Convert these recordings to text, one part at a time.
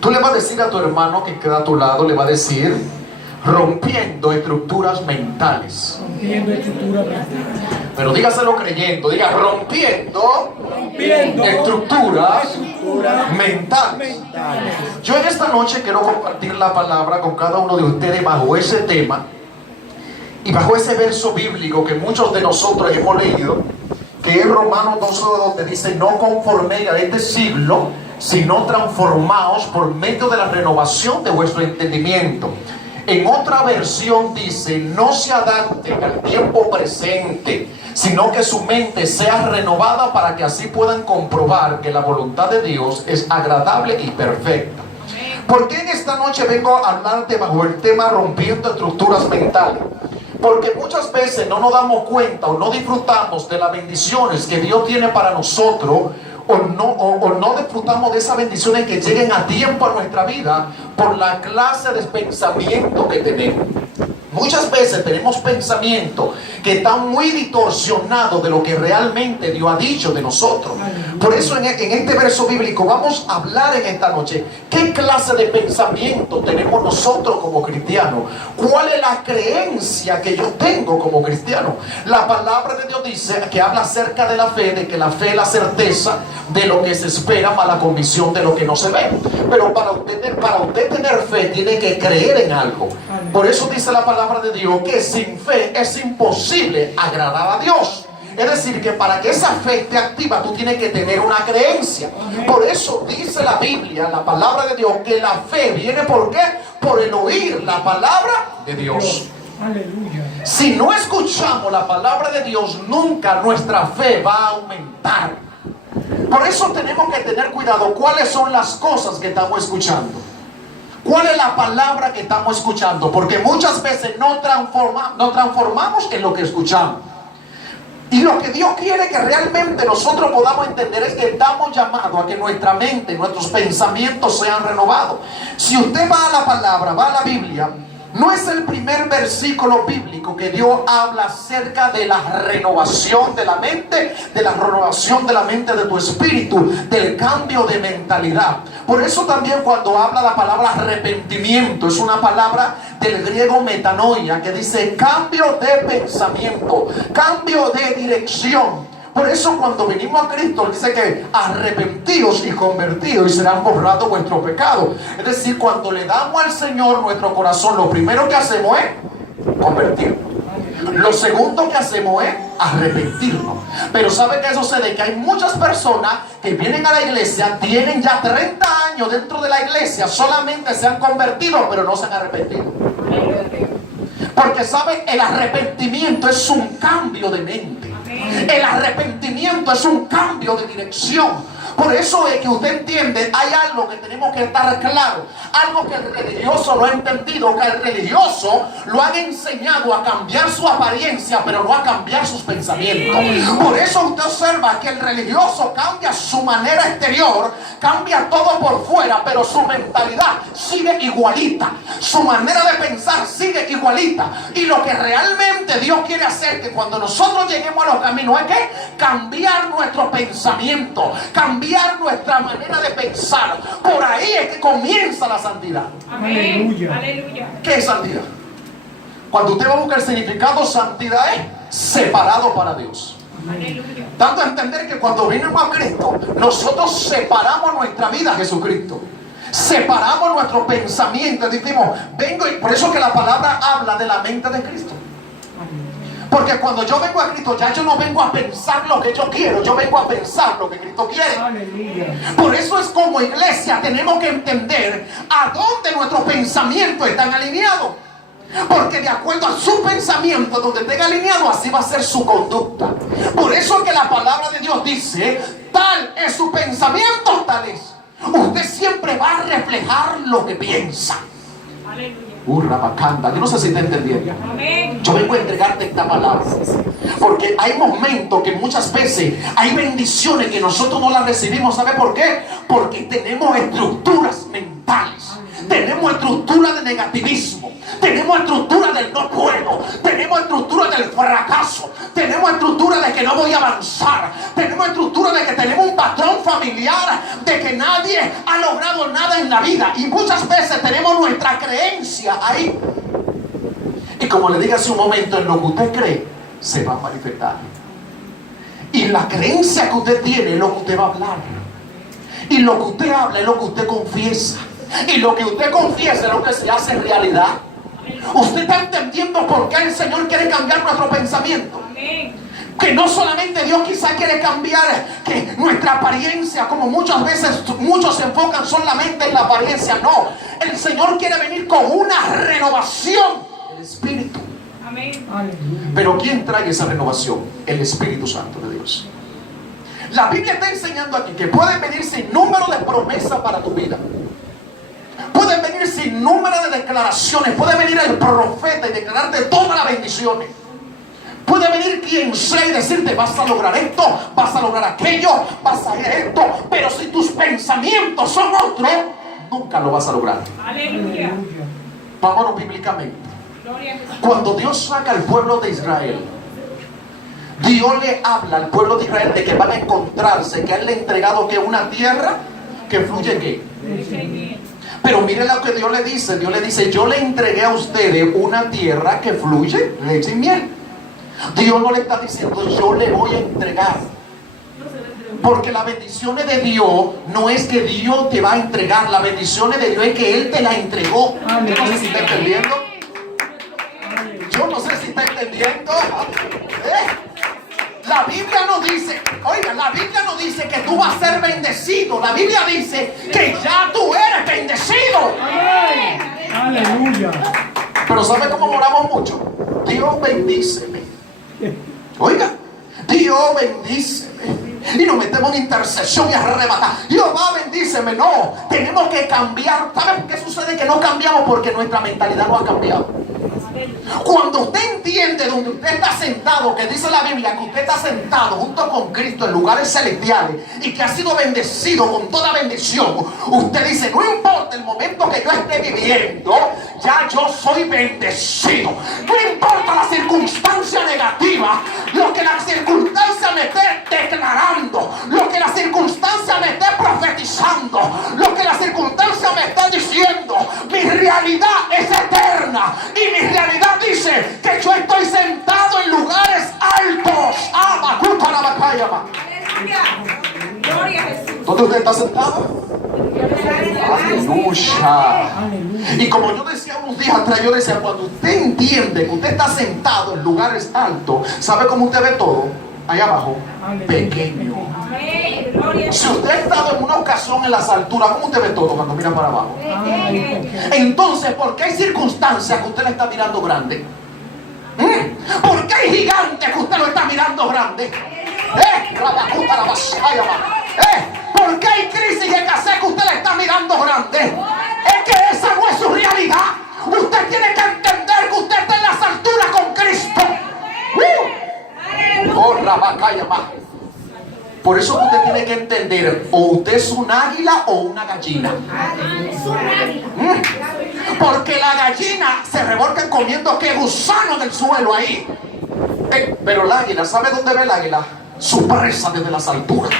Tú le vas a decir a tu hermano que queda a tu lado, le va a decir: rompiendo estructuras mentales. Rompiendo estructuras mentales. Pero dígaselo creyendo, diga: rompiendo estructuras mentales. Yo en esta noche quiero compartir la palabra con cada uno de ustedes bajo ese tema y bajo ese verso bíblico que muchos de nosotros hemos leído, que es Romanos 12, donde dice: no conforméis a este siglo, sino transformaos por medio de la renovación de vuestro entendimiento. En otra versión dice: no se adapten al tiempo presente, sino que su mente sea renovada para que así puedan comprobar que la voluntad de Dios es agradable y perfecta. ¿Por qué en esta noche vengo a hablarte bajo el tema rompiendo estructuras mentales? Porque muchas veces no nos damos cuenta o no disfrutamos de las bendiciones que Dios tiene para nosotros, o no disfrutamos de esas bendiciones que lleguen a tiempo a nuestra vida por la clase de pensamiento que tenemos. Muchas veces tenemos pensamientos que están muy distorsionados de lo que realmente Dios ha dicho de nosotros. Por eso en este verso bíblico vamos a hablar en esta noche qué clase de pensamiento tenemos nosotros como cristianos. ¿Cuál es la creencia que yo tengo como cristiano? La palabra de Dios dice que habla acerca de la fe, de que la fe es la certeza de lo que se espera, para la convicción de lo que no se ve. Pero para usted tener fe tiene que creer en algo. Por eso dice la palabra de Dios que sin fe es imposible agradar a Dios. Es decir, que para que esa fe esté activa tú tienes que tener una creencia. Por eso dice la Biblia, la palabra de Dios, que la fe viene ¿por qué? Por el oír la palabra de Dios. Aleluya. Si no escuchamos la palabra de Dios, nunca nuestra fe va a aumentar. Por eso tenemos que tener cuidado cuáles son las cosas que estamos escuchando. ¿Cuál es la palabra que estamos escuchando? Porque muchas veces no transformamos en lo que escuchamos. Y lo que Dios quiere que realmente nosotros podamos entender es que estamos llamados a que nuestra mente, nuestros pensamientos sean renovados. Si usted va a la palabra, va a la Biblia, no es el primer versículo bíblico que Dios habla acerca de la renovación de la mente, de la renovación de la mente de tu espíritu, del cambio de mentalidad. Por eso también cuando habla la palabra arrepentimiento, es una palabra del griego metanoia, que dice cambio de pensamiento, cambio de dirección. Por eso cuando venimos a Cristo dice que arrepentíos y convertidos y serán borrados vuestros pecados. Es decir, cuando le damos al Señor nuestro corazón, lo primero que hacemos es convertirnos. Lo segundo que hacemos es arrepentirnos. Pero ¿sabe qué sucede? Que hay muchas personas que vienen a la iglesia, tienen ya 30 años dentro de la iglesia, solamente se han convertido pero no se han arrepentido. Porque ¿sabe? El arrepentimiento es un cambio de mente. El arrepentimiento es un cambio de dirección. Por eso es que usted entiende, hay algo que tenemos que estar claro, algo que el religioso no ha entendido, que el religioso lo han enseñado a cambiar su apariencia, pero no a cambiar sus pensamientos. Por eso usted observa que el religioso cambia su manera exterior, cambia todo por fuera, pero su mentalidad sigue igualita, su manera de pensar sigue igualita. Y lo que realmente Dios quiere hacer, que cuando nosotros lleguemos a los caminos, es que cambiar nuestro pensamiento, cambiar nuestra manera de pensar. Por ahí es que comienza la santidad. Aleluya. Aleluya. ¿Qué es santidad? Cuando usted va a buscar el significado, santidad es separado para Dios. Aleluya. Dando a entender que cuando venimos a Cristo, nosotros separamos nuestra vida a Jesucristo. Separamos nuestro pensamiento. Decimos, vengo, y por eso que la palabra habla de la mente de Cristo. Porque cuando yo vengo a Cristo, ya yo no vengo a pensar lo que yo quiero, yo vengo a pensar lo que Cristo quiere. Aleluya. Por eso es como iglesia tenemos que entender a dónde nuestros pensamientos están alineados. Porque de acuerdo a su pensamiento, donde estén alineados, así va a ser su conducta. Por eso es que la palabra de Dios dice, tal es su pensamiento, tal es. Usted siempre va a reflejar lo que piensa. Aleluya. Rabacanda, yo no sé si te entendiendo. Amén. Yo vengo a entregarte esta palabra, porque hay momentos que muchas veces hay bendiciones que nosotros no las recibimos. ¿Sabe por qué? Porque tenemos estructuras mentales, tenemos tenemos estructura de negativismo, tenemos estructura del no puedo, tenemos estructura del fracaso, tenemos estructura de que no voy a avanzar, tenemos estructura de que tenemos un patrón familiar de que nadie ha logrado nada en la vida, y muchas veces tenemos nuestra creencia ahí. Y como le dije hace un momento, en lo que usted cree se va a manifestar, y la creencia que usted tiene es lo que usted va a hablar, y lo que usted habla es lo que usted confiesa, y lo que usted confiesa es lo que se hace realidad. Usted está entendiendo por qué el Señor quiere cambiar nuestro pensamiento. Que no solamente Dios quizá quiere cambiar que nuestra apariencia, como muchas veces muchos se enfocan solamente en la apariencia. No, el Señor quiere venir con una renovación del Espíritu. Amén. Pero ¿quién trae esa renovación? El Espíritu Santo de Dios. La Biblia está enseñando aquí que pueden venir sin número de promesas para tu vida. Pueden venir sin número de declaraciones. Puede venir el profeta y declararte todas las bendiciones. Puede venir quien sea y decirte: vas a lograr esto, vas a lograr aquello, vas a ir esto. Pero si tus pensamientos son otros, nunca lo vas a lograr. Aleluya. Vámonos bíblicamente. Gloria a Jesús. Cuando Dios saca al pueblo de Israel, Dios le habla al pueblo de Israel de que van a encontrarse, que a él le ha entregado que una tierra que fluye ¿qué? Pero mire lo que Dios le dice. Dios le dice: yo le entregué a ustedes una tierra que fluye leche y miel. Dios no le está diciendo: yo le voy a entregar. Porque las bendiciones de Dios no es que Dios te va a entregar. Las bendiciones de Dios es que Él te la entregó. Yo no sé si está entendiendo. Yo no sé si está entendiendo. La Biblia no dice, oiga, la Biblia no dice que tú vas a ser bendecido. La Biblia dice que ya tú eres bendecido. Aleluya. Pero ¿sabe cómo oramos mucho? Dios bendíceme. Oiga, Dios bendíceme. Y nos metemos en intercesión y arrebatar. Jehová bendíceme. No, tenemos que cambiar. ¿Saben qué sucede? Que no cambiamos porque nuestra mentalidad no ha cambiado. Cuando usted entiende donde usted está sentado, que dice la Biblia que usted está sentado junto con Cristo en lugares celestiales y que ha sido bendecido con toda bendición, usted dice: no importa el momento que yo esté viviendo, ya yo soy bendecido. No importa la circunstancia negativa, lo que la circunstancia me esté declarando, lo que la circunstancia me esté profetizando, lo que la circunstancia me esté diciendo, mi realidad es eterna. Y mi realidad dice que yo estoy sentado en lugares altos. Gloria a Jesús. ¿Dónde usted está sentado? Aleluya. Y como yo decía unos días atrás, yo decía: cuando usted entiende que usted está sentado en lugares altos, ¿sabe cómo usted ve todo? Allá abajo, pequeño. Amén. Gloria a Si usted ha estado en una ocasión en las alturas, ¿cómo usted ve todo cuando mira para abajo? Entonces, ¿por qué hay circunstancias que usted le está mirando grande? ¿Por qué hay gigantes que usted lo está mirando grande? ¿Por qué hay crisis y escasez que usted le está mirando grande? Es que esa no es su realidad. Usted tiene que entender que usted está en las alturas con Cristo. Por eso usted tiene que entender: o usted es un águila o una gallina. Porque la gallina se revolca comiendo que gusano del suelo ahí. Pero el águila, ¿sabe dónde ve el águila? Su presa desde las alturas.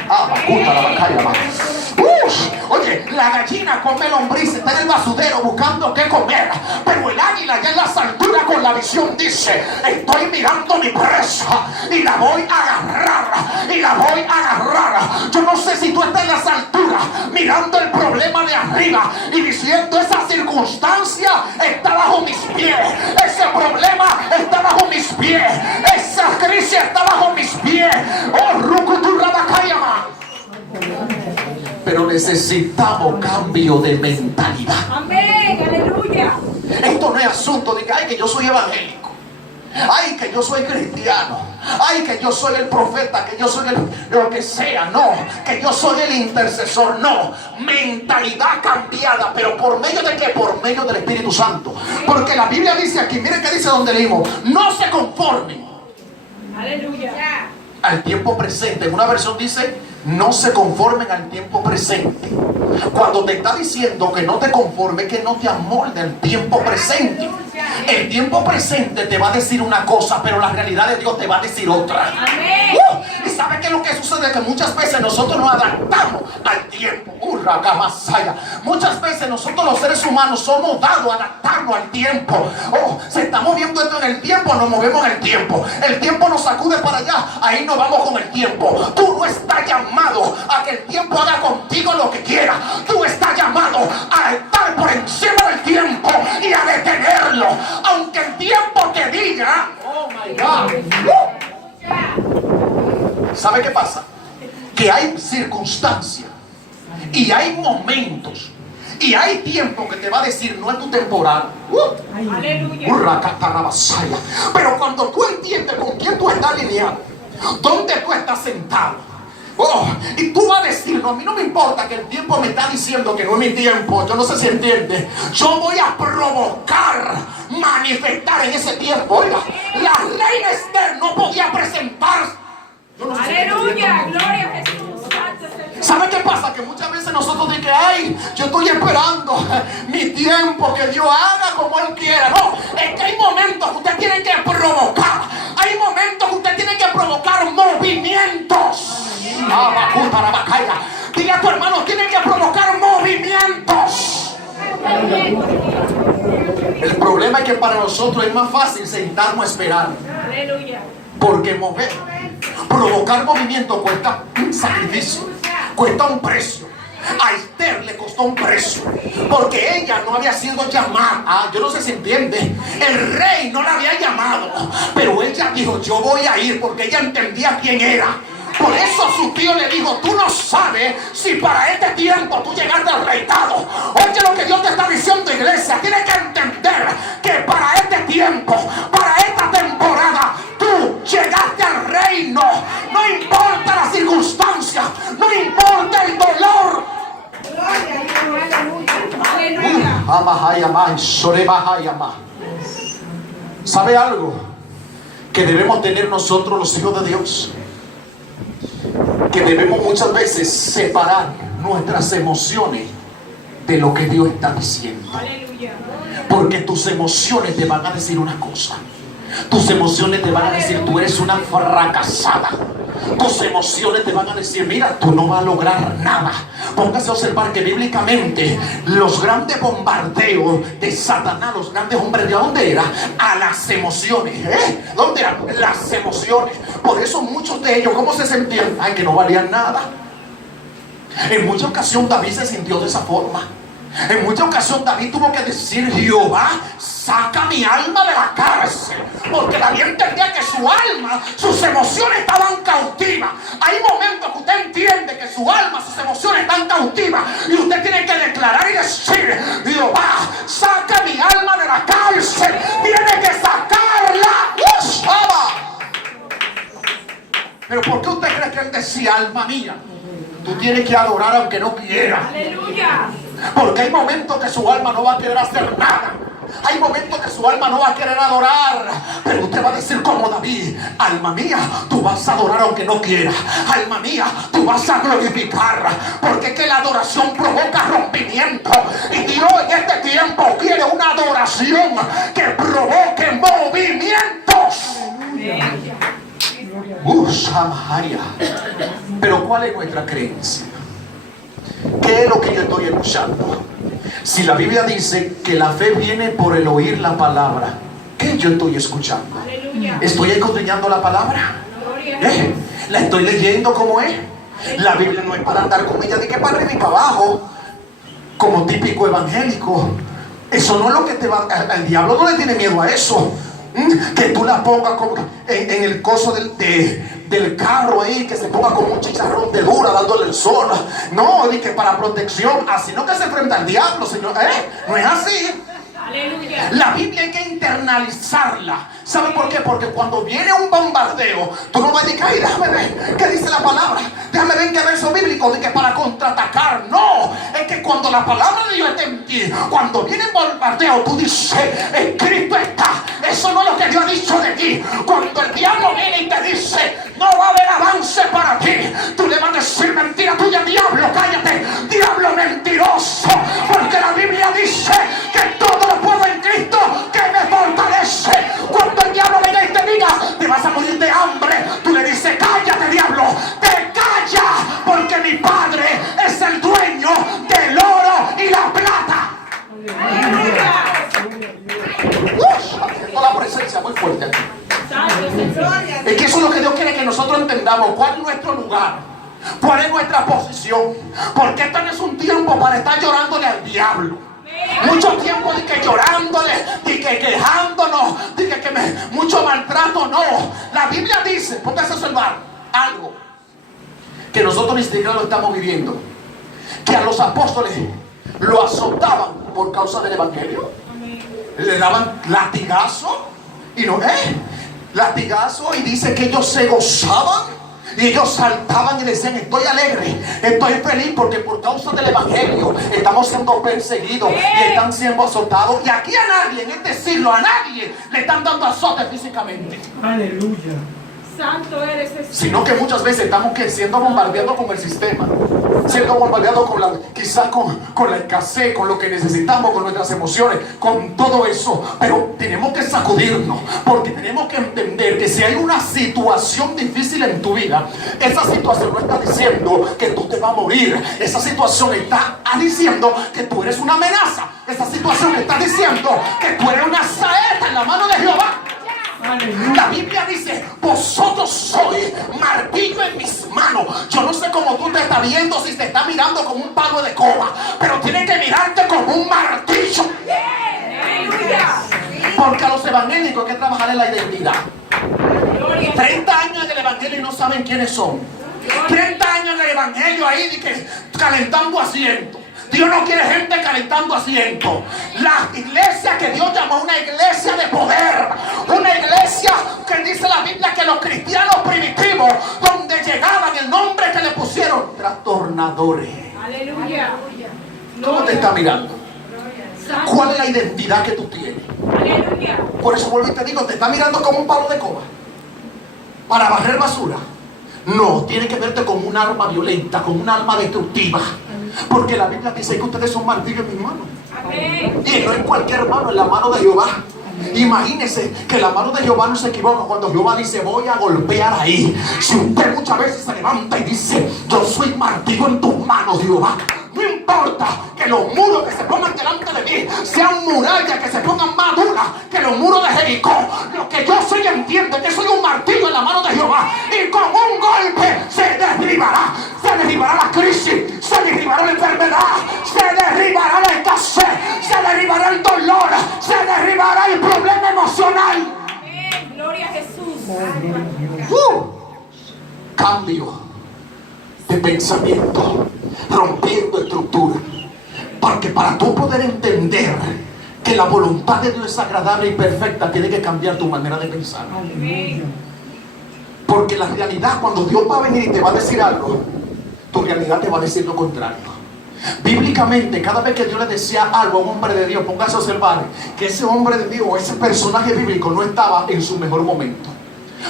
Oye, la gallina come lombriz, está en el basurero buscando qué comer. Pero el águila ya en las alturas con la visión dice: estoy mirando mi presa y la voy a agarrar. Y la voy a agarrar. Yo no sé si tú estás en las alturas mirando el problema de arriba y diciendo: esa circunstancia está bajo mis pies, ese problema está bajo mis pies, esa crisis está bajo mis pies. Pero necesitamos cambio de mentalidad. Amén. Aleluya. Esto no es asunto de que: ay, que yo soy evangélico, ay, que yo soy cristiano, ay, que yo soy el profeta, que yo soy lo que sea. No, que yo soy el intercesor. No, mentalidad cambiada. ¿Pero por medio de qué? Por medio del Espíritu Santo. Porque la Biblia dice aquí, miren que dice donde leímos: no se conformen Aleluya. al tiempo presente. En una versión dice: no se conformen al tiempo presente. Cuando te está diciendo que no te conformes, que no te amolde al tiempo presente. El tiempo presente te va a decir una cosa, pero la realidad de Dios te va a decir otra. Amén. ¿Y sabe qué es lo que sucede? Que muchas veces nosotros nos adaptamos al tiempo. Muchas veces nosotros los seres humanos somos dados a adaptarnos al tiempo. Se está moviendo esto en el tiempo, nos movemos en el tiempo. El tiempo nos sacude para allá, ahí nos vamos con el tiempo. Tú no estás llamado a que el tiempo haga contigo lo que quiera. Tú estás llamado a estar por encima del tiempo y a detenerlo. Aunque el tiempo te diga, oh my God. ¿Sabe qué pasa? Que hay circunstancias y hay momentos y hay tiempo que te va a decir no es tu temporada. Aleluya. Pero cuando tú entiendes con quién tú estás alineado, dónde tú estás sentado, y tú vas a decir, no, a mí no me importa que el tiempo me está diciendo que no es mi tiempo. Yo no sé si entiende. Yo voy a provocar, manifestar en ese tiempo. Oiga, la reina Esther no podía presentarse. Yo no sé si Aleluya. Gloria a Jesús. Santo es el Dios. ¿sabe qué pasa? Que muchas veces nosotros decimos, ay, yo estoy esperando mi tiempo, que Dios haga como Él quiera. No, es que hay momentos que usted tiene que provocar. Hay momentos que usted tiene que provocar movimientos. Diga a tu hermano, tiene que provocar movimientos. El problema es que para nosotros es más fácil sentarnos a esperar. Aleluya. Porque provocar movimiento cuesta un sacrificio, cuesta un precio. A Esther le costó un precio, porque ella no había sido llamada. Yo no sé si entiende. El rey no la había llamado, pero ella dijo, yo voy a ir, porque ella entendía quién era. Por eso su tío le dijo, tú no sabes si para este tiempo tú llegaste al reinado. Oye lo que Dios te está diciendo, iglesia. Tienes que entender que para este tiempo, para esta temporada, tú llegaste al reino. No importa la circunstancia, no importa el dolor. Aleluya. ¿Sabe algo que debemos tener nosotros los hijos de Dios? Que debemos muchas veces separar nuestras emociones de lo que Dios está diciendo. Aleluya. Porque tus emociones te van a decir una cosa. Tus emociones te van a decir, tú eres una fracasada. Tus emociones te van a decir, mira, tú no vas a lograr nada. Póngase a observar que bíblicamente los grandes bombardeos de Satanás, los grandes hombres, ¿de dónde era? A las emociones. ¿Dónde eran? Las emociones. Por eso muchos de ellos, ¿cómo se sentían? Ay, que no valían nada. En mucha ocasión David se sintió de esa forma. En mucha ocasión David tuvo que decir, Jehová, saca mi alma de la cárcel. Porque David entendía que su alma, sus emociones estaban cautivas. Hay momentos que usted entiende que su alma, sus emociones están cautivas, y usted tiene que declarar y decir, Jehová, saca mi alma de la cárcel. Tiene que sacarla. Pero ¿por qué usted cree que él decía, alma mía, tú tienes que adorar aunque no quieras? Aleluya. Porque hay momentos que su alma no va a querer hacer nada. Hay momentos que su alma no va a querer adorar. Pero usted va a decir como David, alma mía, tú vas a adorar aunque no quieras. Alma mía, tú vas a glorificar. Porque es que la adoración provoca rompimiento. Y Dios en este tiempo quiere una adoración que provoque movimientos. Samaria. Pero ¿cuál es nuestra creencia? ¿Qué es lo que yo estoy escuchando? Si la Biblia dice que la fe viene por el oír la palabra, ¿qué yo estoy escuchando? Aleluya. ¿Estoy escudriñando la palabra? Gloria a Jesús. ¿La estoy leyendo como es? La Biblia no es para andar con ella de que para arriba y para abajo, como típico evangélico. Eso no es lo que te va. Al diablo no le tiene miedo a eso. Que tú la pongas como en el coso del carro ahí, que se ponga como un chicharrón de dura dándole el sol. No, ni que para protección, así no que se enfrenta al diablo, Señor. No es así. Aleluya. La Biblia hay que internalizarla. ¿Sabe por qué? Porque cuando viene un bombardeo, tú no vas a decir, ay, déjame ver qué dice la palabra, déjame ver qué verso bíblico, de que para contraatacar. No, es que cuando la palabra de Dios está en ti, cuando viene el bombardeo, tú dices, Cristo está, eso no es lo que Dios ha dicho de ti. Cuando el diablo viene y te dice, no va a haber avance para ti, tú le vas a decir, mentira tuya, diablo, cállate, diablo mentiroso, porque la Biblia dice que todo lo puedo en Cristo que me fortalece. Cuando el diablo venga y te diga, te vas a morir de hambre, tú le dices, cállate, diablo, te calla, porque mi Padre es el dueño del oro y la plata. Siento la presencia muy fuerte aquí. Es que eso es lo que Dios quiere que nosotros entendamos. ¿Cuál es nuestro lugar? ¿Cuál es nuestra posición? Porque esto no es un tiempo para estar llorándole al diablo. Mucho tiempo de que llorándole, de que quejándonos, de que mucho maltrato. No, la Biblia dice, póngase a observar algo que nosotros ni siquiera lo estamos viviendo, que a los apóstoles lo azotaban por causa del evangelio. Le daban latigazo y no, latigazo, y dice que ellos se gozaban y ellos saltaban y decían, estoy alegre, estoy feliz porque por causa del evangelio estamos siendo perseguidos y están siendo azotados. Y aquí a nadie en este siglo, a nadie le están dando azote físicamente. Aleluya. Santo eres Jesús. Sino que muchas veces estamos siendo bombardeados con el sistema, siendo bombardeados quizás con la escasez, con lo que necesitamos, con nuestras emociones, con todo eso. Pero tenemos que sacudirnos, porque tenemos que entender que si hay una situación difícil en tu vida, esa situación no está diciendo que tú te vas a morir. Esa situación está diciendo que tú eres una amenaza. Esa situación está diciendo que tú eres una saeta en la mano de Jehová. La Biblia dice, vosotros sois martillo en mis manos. Yo no sé cómo tú te estás viendo, si te está mirando como un palo de coba, pero tienes que mirarte como un martillo. Porque a los evangélicos hay que trabajar en la identidad. 30 años en el evangelio y no saben quiénes son. 30 años en el evangelio ahí de que calentando asientos. Dios no quiere gente calentando asientos. La iglesia que Dios llamó una iglesia de poder, una iglesia que dice la Biblia que los cristianos primitivos, donde llegaban, el nombre que le pusieron, trastornadores. Aleluya. ¿Cómo te está mirando? ¿Cuál es la identidad que tú tienes? Aleluya. Por eso vuelvo y te digo, te está mirando como un palo de coba para barrer basura. No, tiene que verte como un arma violenta, como un arma destructiva. Porque la Biblia dice que ustedes son martillos en mis manos. Amén. Y no en cualquier mano, en la mano de Jehová. Imagínese que la mano de Jehová no se equivoca cuando Jehová dice, voy a golpear ahí. Si usted muchas veces se levanta y dice, yo soy martillo en tus manos, Jehová, no importa que los muros que se pongan delante de mí sean murallas que se pongan más duras que los muros de Jericó. Lo que yo soy, entiende que soy un martillo en la mano de Jehová, y con un golpe se derribará la crisis, se derribará la enfermedad, se derribará la escasez, se derribará el dolor, se derribará el problema emocional. Amén. Gloria a Jesús. Cambio de pensamiento, rompiendo estructura, porque para tú poder entender que la voluntad de Dios es agradable y perfecta, tiene que cambiar tu manera de pensar. Porque la realidad, cuando Dios va a venir y te va a decir algo, tu realidad te va a decir lo contrario. Bíblicamente, cada vez que Dios le decía algo a un hombre de Dios, póngase a observar que ese hombre de Dios, ese personaje bíblico, no estaba en su mejor momento.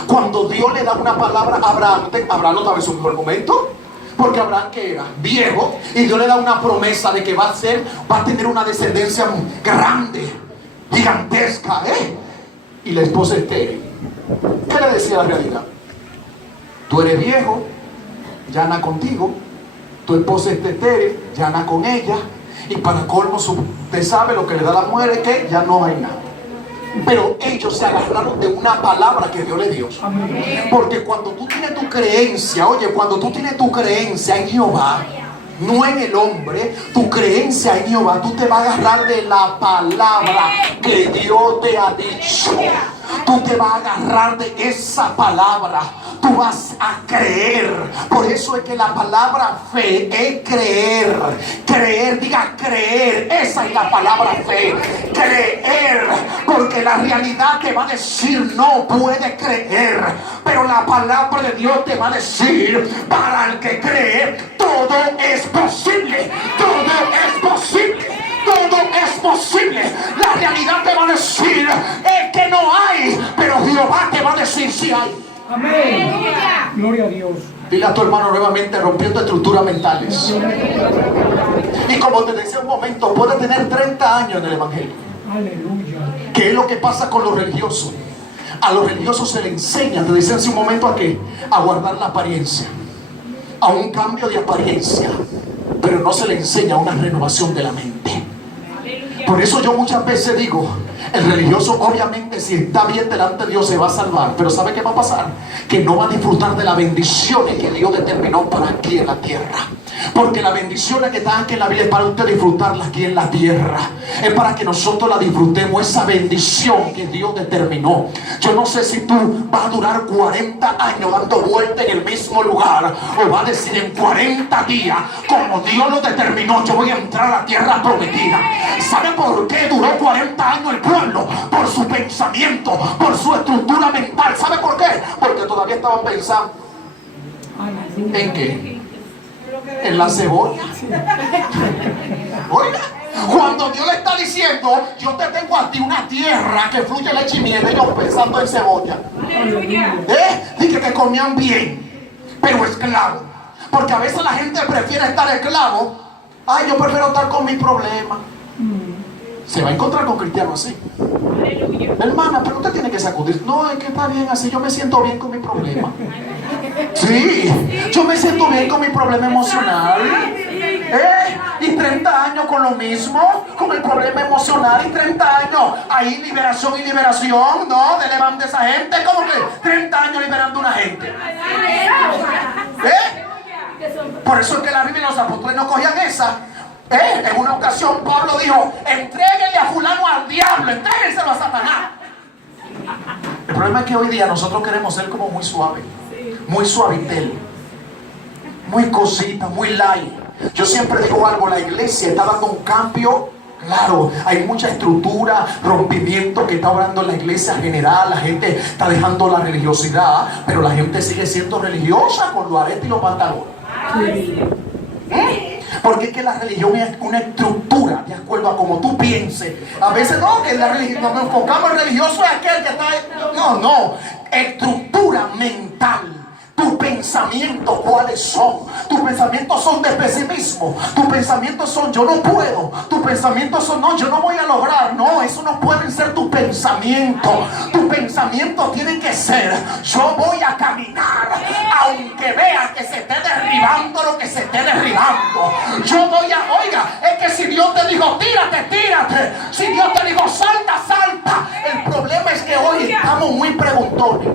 Cuando Dios le da una palabra a Abraham, Abraham no estaba en su mejor momento, porque Abraham, que era viejo, y Dios le da una promesa de que va a tener una descendencia grande, gigantesca, y la esposa estéril. ¿Qué le decía la realidad? Tú eres viejo, ya anda contigo. Tu esposa es estéril, ya anda con ella. Y para colmo, usted sabe lo que le da a la mujer es que ya no hay nada. Pero ellos se agarraron de una palabra que Dios le dio. Porque cuando tú tienes tu creencia, oye, cuando tú tienes tu creencia en Jehová, no en el hombre, tu creencia en Jehová, tú te vas a agarrar de la palabra que Dios te ha dicho. Tú te vas a agarrar de esa palabra. Tú vas a creer. Por eso es que la palabra fe es creer. Creer, diga creer. Esa es la palabra fe. Creer. Porque la realidad te va a decir no puede creer. Pero la palabra de Dios te va a decir, para el que cree, todo es posible. Todo es posible. Todo es posible. La realidad te va a decir es que no hay, pero Jehová te va a decir si hay. Amén. Gloria a Dios. Dile a tu hermano nuevamente, rompiendo estructuras mentales. Y como te decía un momento, puede tener 30 años en el evangelio. Aleluya. ¿Qué es lo que pasa con los religiosos? A los religiosos se les enseña, te decía hace un momento, ¿a qué? A guardar la apariencia, a un cambio de apariencia, pero no se le enseña una renovación de la mente. Por eso yo muchas veces digo, el religioso obviamente si está bien delante de Dios se va a salvar, pero ¿sabe qué va a pasar? Que no va a disfrutar de las bendiciones que Dios determinó para aquí en la tierra. Porque las bendiciones que están aquí en la vida es para usted disfrutarlas aquí en la tierra. Es para que nosotros la disfrutemos, esa bendición que Dios determinó. Yo no sé si tú vas a durar 40 años dando vuelta en el mismo lugar, o vas a decir en 40 días, como Dios lo determinó, yo voy a entrar a la tierra prometida. ¿Sabe por qué duró 40 años el pueblo? Por su pensamiento, por su estructura mental. ¿Sabe por qué? Porque todavía estaban pensando ¿en qué? En la cebolla. Oiga, cuando Dios le está diciendo, yo te tengo a ti una tierra que fluye leche y miel, ellos pensando en cebolla. Dije que comían bien, pero esclavo. Porque a veces la gente prefiere estar esclavo. Ay, yo prefiero estar con mi problema. Se va a encontrar con cristianos así. Hermana, pero usted tiene que sacudir. No, es que está bien así, yo me siento bien con mi problema. Sí, yo me siento bien con mi problema emocional. Y 30 años con lo mismo, con el problema emocional. Y 30 años ahí liberación y liberación. No, de levante esa gente. ¿Cómo que 30 años liberando a una gente? Por eso es que la Biblia y los apóstoles no cogían esa. En una ocasión Pablo dijo, entréguenle a fulano al diablo, entréguenselo a Satanás. El problema es que hoy día nosotros queremos ser como muy suave, muy suavitel, muy cosita, muy light. Yo siempre digo algo, la iglesia está dando un cambio. Claro, hay mucha estructura, rompimiento que está obrando en la iglesia general. La gente está dejando la religiosidad, pero la gente sigue siendo religiosa con los aretes y los pantalones. Porque es que la religión es una estructura de acuerdo a como tú pienses. A veces no, que la religión, nos enfocamos en religioso es aquel que está. No, estructura mental. Tus pensamientos, ¿cuáles son? Tus pensamientos son de pesimismo. Tus pensamientos son yo no puedo. Tus pensamientos son no, yo no voy a lograr. No, eso no pueden ser tus pensamientos. Tus pensamientos tienen que ser yo voy a caminar aunque vea que se esté derribando lo que se esté derribando. Yo voy a, oiga, es que si Dios te dijo tírate, tírate. Si Dios te dijo salta, salta. El problema es que hoy estamos muy preguntones.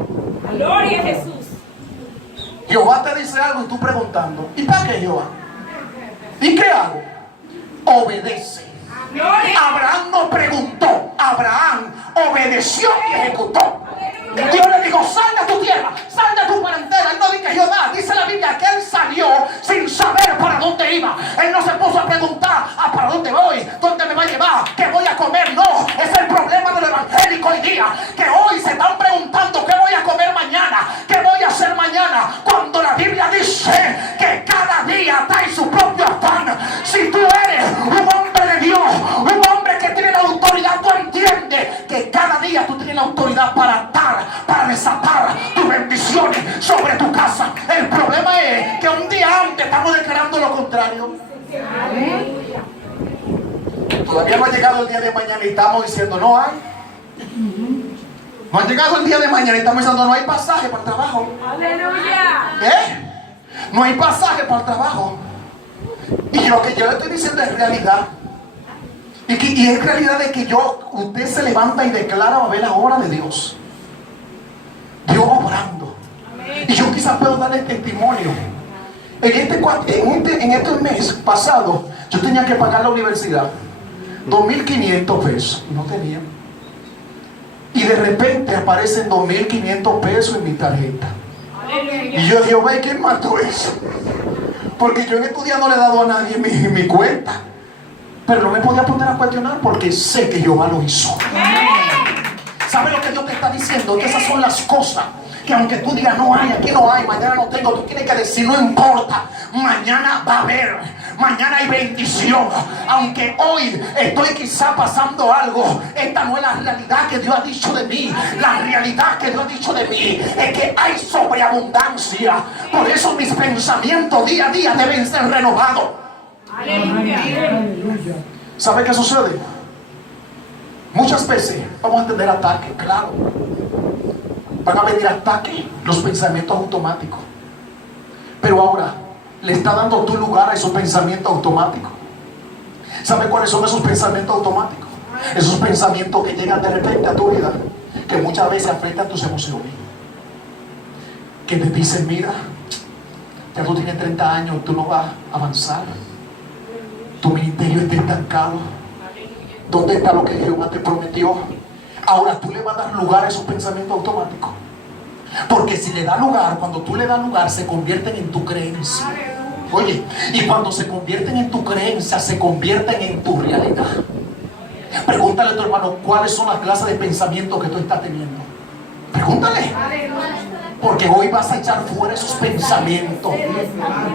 Gloria a Jesús. Jehová te dice algo y tú preguntando, ¿y para qué, Jehová? ¿Y qué hago? Obedece. Abraham no preguntó, Abraham obedeció y ejecutó. Dios le dijo, sal de tu tierra, sal de tu parentela. Él no dice Jehová, dice la Biblia que él salió sin saber para dónde iba. Él no se puso a preguntar, ¿para dónde voy? ¿Dónde me va a llevar? ¿Qué voy a comer? No, es el problema del evangélico hoy día, que hoy se están preguntando, ¿qué voy a comer mañana? ¿Qué voy a hacer mañana? Cuando la Biblia dice que cada día trae su propio afán. Si tú eres un hombre de Dios, un hombre que tiene la autoridad, tú entiendes que cada día tú tienes la autoridad para atar, para desatar tus bendiciones sobre tu casa. El problema es que un día antes estamos declarando lo contrario. Todavía no ha llegado el día de mañana y estamos diciendo no hay. No ha llegado el día de mañana y estamos diciendo no hay pasaje para el trabajo. Aleluya. No hay pasaje para el trabajo. Y lo que yo le estoy diciendo es realidad. Y es realidad de que usted se levanta y declara, va a ver la obra de Dios. Dios obrando. Y yo quizás puedo darle testimonio. En este mes pasado, yo tenía que pagar la universidad 2.500 pesos. No tenía. Y de repente aparecen 2.500 pesos en mi tarjeta. Y yo digo, ve, ¿quién mató eso? Porque yo en estos días no le he dado a nadie mi cuenta. Pero no me podía poner a cuestionar porque sé que Jehová lo hizo. ¿Sabe lo que Dios te está diciendo? Que esas son las cosas que aunque tú digas no hay, aquí no hay, mañana no tengo, tú tienes que decir no importa, mañana va a haber. mañana hay bendición. Aunque hoy estoy quizá pasando algo, esta no es la realidad que Dios ha dicho de mí. La realidad que Dios ha dicho de mí es que hay sobreabundancia. Por eso mis pensamientos día a día deben ser renovados. Aleluya. ¿Sabe qué sucede? Muchas veces vamos a tener ataques, claro. Van a venir ataques, los pensamientos automáticos. Pero ahora le está dando tu lugar a esos pensamientos automáticos. ¿Sabe cuáles son esos pensamientos automáticos? Esos pensamientos que llegan de repente a tu vida, que muchas veces afectan tus emociones. Que te dicen, mira, ya tú tienes 30 años, tú no vas a avanzar. Tu ministerio está estancado. ¿Dónde está lo que Jehová te prometió? Ahora tú le vas a dar lugar a esos pensamientos automáticos. Porque si le da lugar, cuando tú le das lugar, se convierten en tu creencia. Oye, y cuando se convierten en tu creencia, se convierten en tu realidad. Pregúntale a tu hermano, ¿cuáles son las clases de pensamiento que tú estás teniendo? Pregúntale. Porque hoy vas a echar fuera esos pensamientos.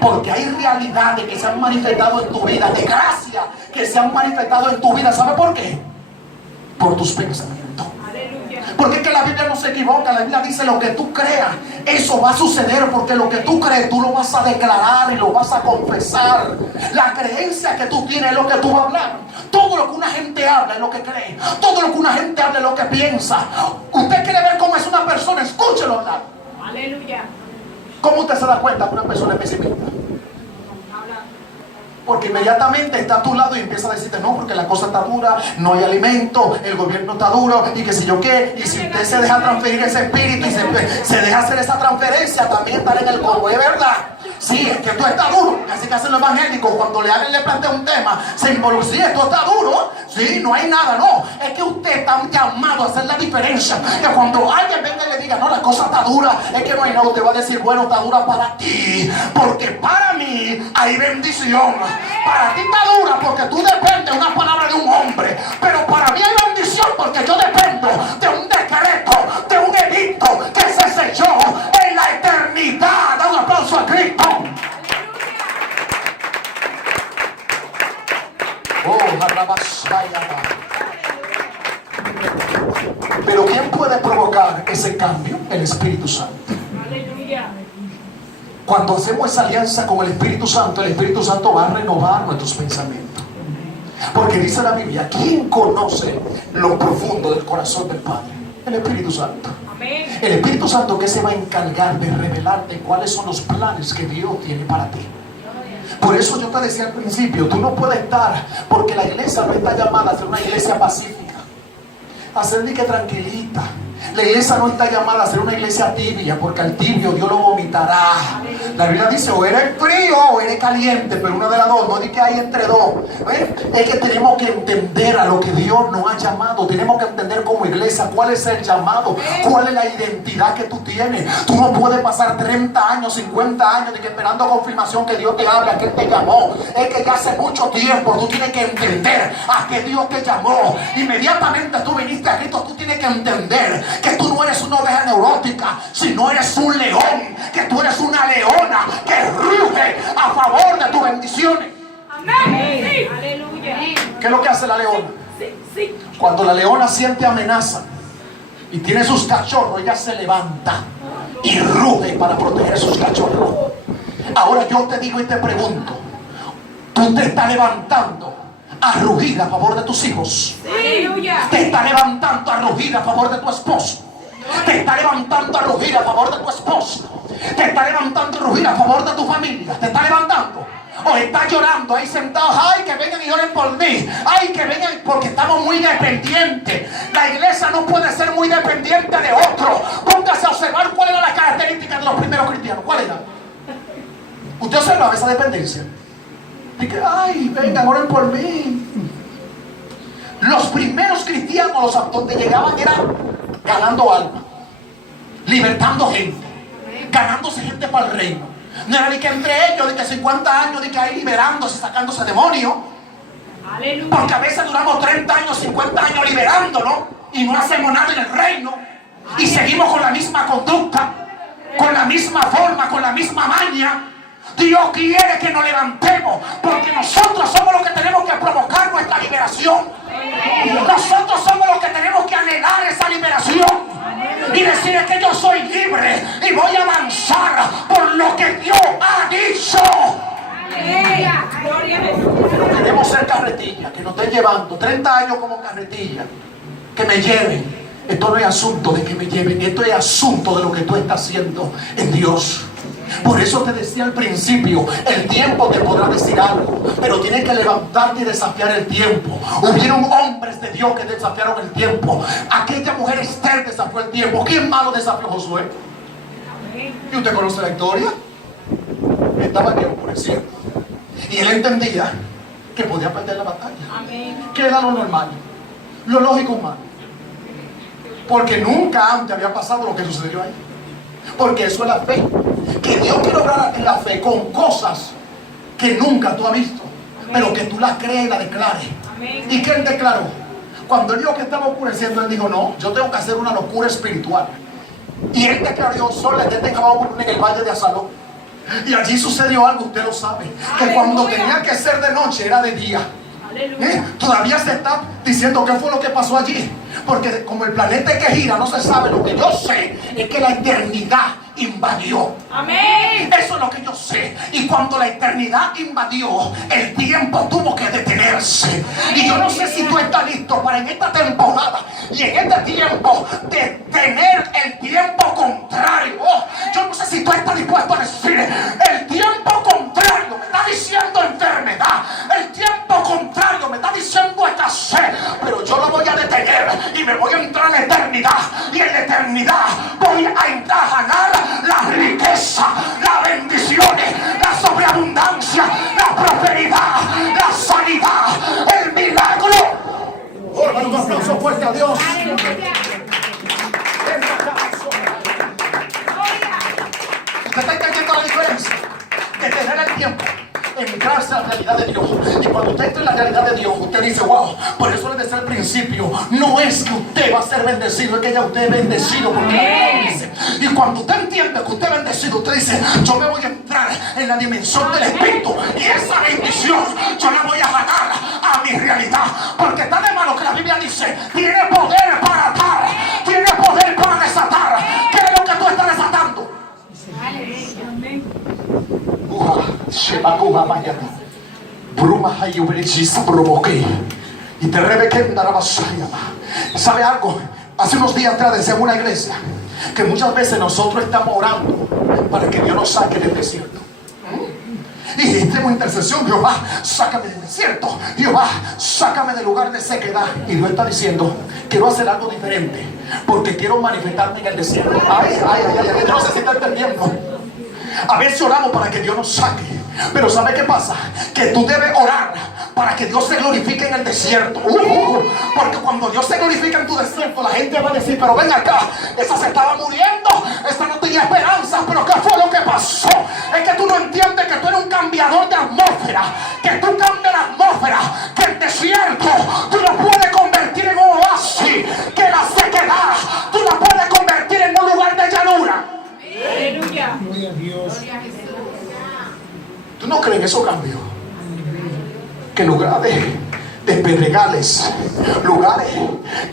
Porque hay realidades que se han manifestado en tu vida, de gracia que se han manifestado en tu vida. ¿Sabe por qué? Por tus pensamientos. Porque es que la Biblia no se equivoca. La Biblia dice: lo que tú creas, eso va a suceder. Porque lo que tú crees, tú lo vas a declarar y lo vas a confesar. La creencia que tú tienes es lo que tú vas a hablar. Todo lo que una gente habla es lo que cree. Todo lo que una gente habla es lo que piensa. Usted quiere ver cómo es una persona, escúchelo hablar. Aleluya. ¿Cómo usted se da cuenta que una persona es pesimista? Porque inmediatamente está a tu lado y empieza a decirte: no, porque la cosa está dura, no hay alimento, el gobierno está duro, y que si yo qué. Y si usted se deja transferir ese espíritu y se deja hacer esa transferencia, también estará en el combo. Es verdad. Sí, es que esto está duro. Así que hacen los evangélicos, cuando alguien le plantea un tema, se involucra: sí, esto está duro. Sí, no hay nada. No, es que usted está llamado a hacer la diferencia. Que cuando alguien venga y le diga: no, la cosa está dura, es que no hay nada, usted va a decir: bueno, está dura para ti, porque para mí hay bendición. Para ti está dura porque tú dependes de una palabra de un hombre, pero para mí hay bendición porque yo dependo de un decreto, de un edicto que se selló en la eternidad. Da un aplauso a Cristo. Pero ¿quién puede provocar ese cambio? El Espíritu Santo. Cuando hacemos esa alianza con el Espíritu Santo va a renovar nuestros pensamientos. Porque dice la Biblia: ¿quién conoce lo profundo del corazón del Padre? El Espíritu Santo. El Espíritu Santo, que se va a encargar de revelarte cuáles son los planes que Dios tiene para ti. Por eso yo te decía al principio, tú no puedes estar, porque la iglesia no está llamada a ser una iglesia pacífica, a ser ni que tranquilita. La iglesia no está llamada a ser una iglesia tibia, porque al tibio Dios lo vomitará. La Biblia dice: o eres frío o eres caliente, pero una de las dos, no dice que hay entre dos. Es que tenemos que entender a lo que Dios nos ha llamado. Tenemos que entender como iglesia cuál es el llamado, cuál es la identidad que tú tienes. Tú no puedes pasar 30 años, 50 años de que esperando confirmación que Dios te habla, que Él te llamó. Es que ya hace mucho tiempo tú tienes que entender a que Dios te llamó. Inmediatamente tú viniste a Cristo, tú tienes que entender que tú no eres una oveja neurótica, sino eres un león, que tú eres una leona que ruge a favor de tus bendiciones. Amén. Sí. Aleluya. ¿Qué es lo que hace la leona? Sí. Cuando la leona siente amenaza y tiene sus cachorros, ella se levanta y ruge para proteger a sus cachorros. Ahora yo te digo y te pregunto: ¿tú te estás levantando a rugir a favor de tus hijos? Aleluya. Te está levantando a rugir a favor de tu esposo. Te está levantando a rugir a favor de tu esposo. Te está levantando a rugir a favor de tu familia. Te está levantando. O estás llorando ahí sentados: ay, que vengan y oren por mí. Ay, que vengan, porque estamos muy dependientes. La iglesia no puede ser muy dependiente de otro. Póngase a observar cuál era la característica de los primeros cristianos. ¿Cuál era? Usted observa esa dependencia. Dice: ay, vengan, oren por mí. Los primeros cristianos, a donde llegaban, era ganando alma, libertando gente, ganándose gente para el reino. No era ni que entre ellos, de que 50 años, de que ahí liberándose, sacándose demonios. Aleluya. Porque a veces duramos 30 años, 50 años liberándonos y no hacemos nada en el reino. Y seguimos con la misma conducta, con la misma forma, con la misma maña. Dios quiere que nos levantemos, porque nosotros somos los que tenemos que provocar nuestra liberación. Nosotros somos los que tenemos que anhelar esa liberación y decir que yo soy libre y voy a avanzar por lo que Dios ha dicho. Pero queremos ser carretilla, que nos estén llevando 30 años como carretilla, que me lleven. Esto no es asunto de que me lleven, esto es asunto de lo que tú estás haciendo en Dios. Por eso te decía al principio, el tiempo te podrá decir algo, pero tienes que levantarte y desafiar el tiempo. Hubieron hombres de Dios que desafiaron el tiempo. Aquella mujer Esther desafió el tiempo. ¿Quién más lo desafió? Josué. ¿Y usted conoce la historia? Estaba aquí oscureciendo y él entendía que podía perder la batalla. Que era lo normal, lo lógico humano, porque nunca antes había pasado lo que sucedió ahí. Porque eso es la fe, que Dios quiere obrar en la fe con cosas que nunca tú has visto, pero que tú la crees y la declares. ¿Y qué él declaró? Cuando él vio que estaba oscureciendo, él dijo: no, yo tengo que hacer una locura espiritual. Y él declaró: sol le acabó en el valle de Azalón. Y allí sucedió algo, usted lo sabe, que cuando tenía que ser de noche era de día. Todavía se está diciendo qué fue lo que pasó allí, porque como el planeta que gira no se sabe. Lo que yo sé es que la eternidad invadió. Eso es lo que yo sé. Y cuando la eternidad invadió, el tiempo tuvo que detenerse. Y yo no sé si tú estás listo para en esta temporada y en este tiempo detener el tiempo contrario. Yo no sé si tú estás dispuesto a decir: el tiempo contrario me está diciendo enfermedad, el tiempo contrario me está diciendo escasez, pero yo lo voy a detener y me voy a entrar en la eternidad. Y en la eternidad voy a ganar la riqueza, las bendiciones, la sobreabundancia, la prosperidad, la sanidad, el milagro. Hermano, un aplauso fuerte a Dios. ¿Usted está entendiendo la diferencia de tener el tiempo, entrarse a la realidad de Dios? Y cuando usted entra en la realidad de Dios, usted dice: wow. Por eso desde el principio, no es que usted va a ser bendecido, es que ya usted es bendecido, porque la Biblia dice. Y cuando usted entiende que usted es bendecido, usted dice: yo me voy a entrar en la dimensión del Espíritu, y esa bendición yo la voy a ganar a mi realidad. Porque está de mano que la Biblia dice: tiene poder para atar, tiene poder para desatar. ¿Qué es lo que tú estás desatando? Y te ¿sabe algo? Hace unos días atrás decía en una iglesia que muchas veces nosotros estamos orando para que Dios nos saque del desierto. Y tenemos intercesión: Jehová, sácame del desierto, Jehová, sácame del lugar de sequedad. Y Dios está diciendo: quiero hacer algo diferente, porque quiero manifestarme en el desierto. Yo no sé si está entendiendo. A veces oramos para que Dios nos saque, pero ¿sabe qué pasa? Que tú debes orar para que Dios se glorifique en el desierto. Porque cuando Dios se glorifica en tu desierto, la gente va a decir: pero ven acá, esa se estaba muriendo, esa no tenía esperanza. Pero ¿qué fue lo que pasó? Es que tú no entiendes que tú eres un cambiador de atmósfera, que tú cambias la atmósfera, que el desierto tú lo puedes convertir en un oasis, que la sequedad tú la puedes convertir en un lugar de llanura. Aleluya. Gloria a Dios. ¿Tú no crees en esos cambios? Que lugares de pedregales, lugares de